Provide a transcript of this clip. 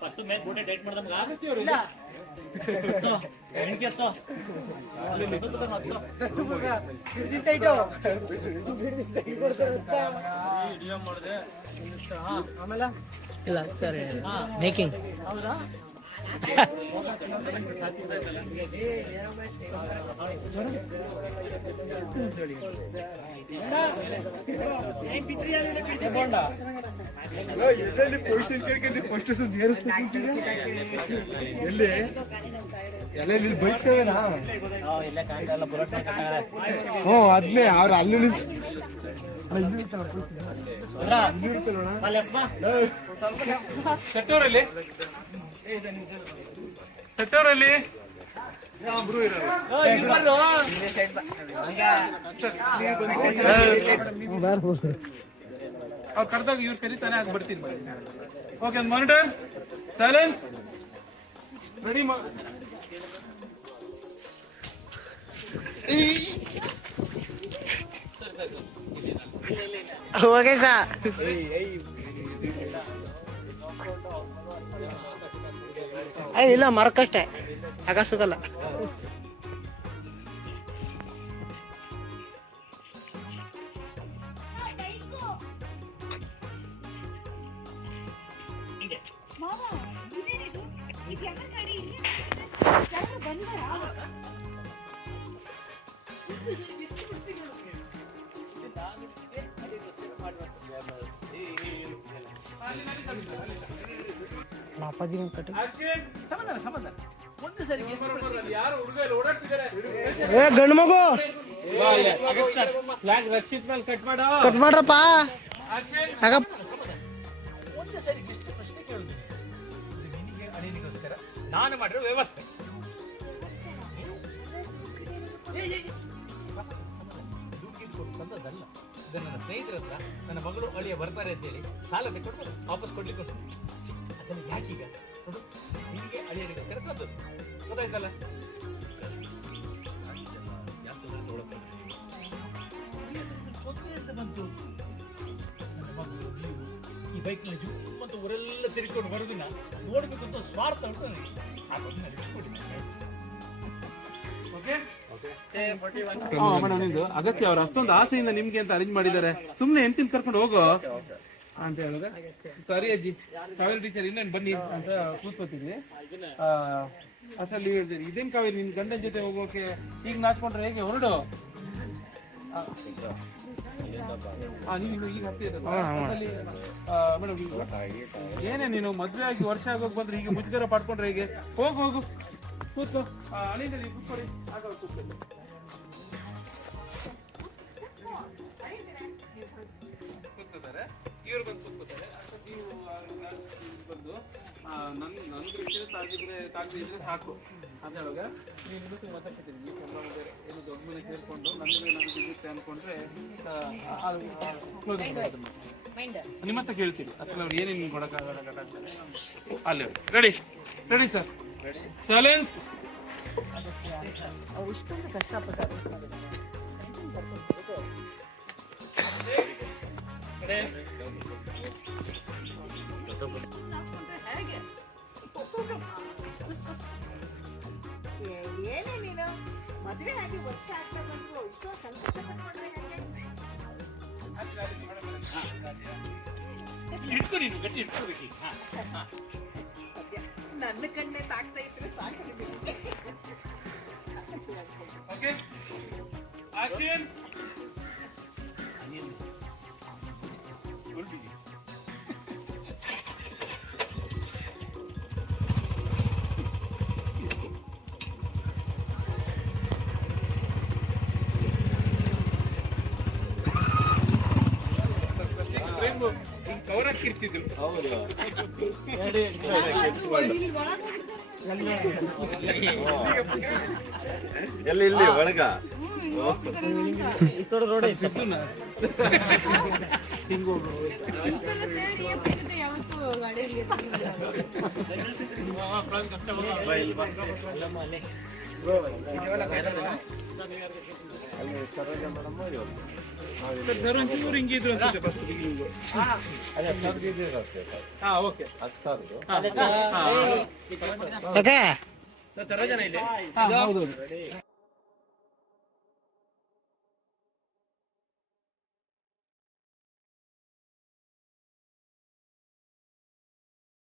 First ಮೇಲೆ photo tight ಮಾಡ್ದಮ್ಗ ಆಮೇಲೆ ಇಲ್ಲ ಸರ್ ಮೇಕಿಂಗ್ ಹೌದಾ ಅದ್ನೇ ಅವ್ರ ಅಲ್ಲಿ ಸೆಟ್ಟೂರಲ್ಲಿ ಸೆಟ್ಟೂರಲ್ಲಿ ಅವ್ರು ಕರೆದಾಗ ಇವ್ರು ಕರೀತಾನೆ ಆಗ ಬರ್ತೀನಿ. Okay monitor silence ready. Okay sir. ಇಲ್ಲ ಮರಕ್ಕಷ್ಟೇ ಆಗಲ್ಲ. ಗಂಡು ಮಗು ಕಟ್ ಮಾಡ್ರಪ್ಪ. ಒಂದು ಸರಿ ಪ್ರಶ್ನೆ ಕೇಳುದು ಅಳಿನಿಗೋಸ್ಕರ ನಾನು ಮಾಡಿರೋ ವ್ಯವಸ್ಥೆ. ಬಂದದಲ್ಲ, ಇದು ನನ್ನ ಸ್ನೇಹಿತರ ಹತ್ರ ನನ್ನ ಮಗಳು ಅಳಿಯ ಬರ್ತಾರೆ ಅಂತೇಳಿ ಸಾಲ ತೆಕ್ಕೊಂಡು ವಾಪಸ್ ಕೊಡ್ಲಿಕ್ಕೆ ಅದನ್ನು ಯಾಕೀಗ ನೋಡು ನಿಮಗೆ ಅಳಿಯನಿಗೋಸ್ಕರ ತಂದದ್ದು ಗೊತ್ತಾಯ್ತಲ್ಲ. ತೊಂದರೆ ಅಂತ ಬಂತು. ನನ್ನ ಮಗಳು ನೀವು ಈ ಬೈಕ್ನಲ್ಲಿ ಜುಮ್ ಅಂತ ಊರೆಲ್ಲ ತಿರ್ಕೊಂಡು ಬರೋದಿನ ನೋಡ್ಬೇಕು ಅಂತ ಸ್ವಾರ್ಥ ಉಂಟು ನನಗೆ. ಅದನ್ನು ನಡೆಸಿಕೊಡಿ. ಅಗತ್ಯ ಅವ್ರು ಅಷ್ಟೊಂದು ಆಸೆಯಿಂದ ನಿಮ್ಗೆ ಅಂತ ಅರೇಂಜ್ ಮಾಡಿದ್ದಾರೆ. ಸುಮ್ನೆ ಎಂತಿನ ಕರ್ಕೊಂಡು ಹೋಗೋ ಅಂತ ಹೇಳಿದ್ರೆ ಸರಿ ಅಜ್ಜಿ ಕಾವೇರಿ ಟೀಚರ್ ಇನ್ನೇನು ಬನ್ನಿ ಅಂತ ಕೂತ್ಕೋತಿದ್ವಿ. ಅಸಲ್ಲಿ ಹೇಳ್ತೀರಿ ಇದೇನ್ ಕಾವೇರಿ ನಿನ್ ಗಂಡನ ಜೊತೆ ಹೋಗೋಕೆ ಈಗ ನಾಚ್ಕೊಂಡ್ರೆ ಹೇಗೆ ಹೊರಡು. ನೀನು ಈಗ ಮೇಡಮ್ ಏನೇ ನೀನು ಮದ್ವೆ ಆಗಿ ವರ್ಷ ಆಗೋಕ್ ಬಂದ್ರೆ ಹೀಗೆ ಮುಜುಗರ ಪಡ್ಕೊಂಡ್ರೆ ಹೇಗೆ. ಹೋಗು ಹೋಗು ಕೂತ್ಕೋ. ಅಳಿಂದಲ್ಲಿ ಕೂತ್ಕೊಳ್ಳಿ. ಆಗ ಕೂತ್ಕೊಳ್ಳಿ. ಕೂತ್ಕೋತಾರೆ ಇವ್ರು ಬಂದು ಕೂತ್ಕೋತಾರೆ. ನೀವು ಬಂದು ನನ್ಗೆ ವಿಷಯ ತಾಗಿದ್ರೆ ಸಾಕು ಅಂತ ಹೇಳುವಾಗ ನೀವು ಇನ್ನೂ ಮಾತಾಡ್ತಿದ್ದೀನಿ. ನೀವು ಸಂಬಳ ಏನು ದೊಡ್ಡ ಮನೆ ಸೇರ್ಕೊಂಡು ನನಗೆ ಸಿಗುತ್ತೆ ಅಂದ್ಕೊಂಡ್ರೆ ನಿಮ್ಮ ಹತ್ರ ಕೇಳ್ತೀವಿ. ಅಥವಾ ಅವ್ರು ಏನೇನು ಕೊಡೋಕ್ಕಾಗಲ್ಲ ಅಲ್ಲಿ. Ready ready sir. ಸೈಲೆನ್ಸ್. ಇಷ್ಟೊಂದು ಕಷ್ಟಪಟ್ಟು ಏನೇ ನೀನು ಮದುವೆ ಆಗಿ ವರ್ಷ ಆಗ್ತಾ ಬಂದ್ರು ಇಷ್ಟೋ ಸಂತೋಷ ಪಟ್ಕೊಂಡ್ರೆ ಇಟ್ಕೊ ನೀನು ಗಟ್ಟಿ ಇಟ್ಕೋಬೇಕು. ನನ್ನ ಕಣ್ಣೆ ತಾಕ್ತಾ ಇದ್ರೆ ಸಾಕು ನಿಮಗೆ. Okay action. ಕವರ್ ಹಾಕಿರ್ತಿದ್ರು. ಎಲ್ಲಿ ಇಲ್ಲಿ ಒಳಗ ಕಷ್ಟ ಅಲ್ಲಿ ಸರೋಜ ಮೇಡಮ್ ಇವರು ಸರ್ ಒಂಚೂರು ಹಿಂಗಿದ್ರು ಅನ್ಸುತ್ತೆ ಫಸ್ಟ್ ಅದೇ ಸರ್ದು ಇದೆ ಸರ್ ಹಾ ಓಕೆ 10,000 ಸರ್ ಜನ ಇದೆ ಹೌದು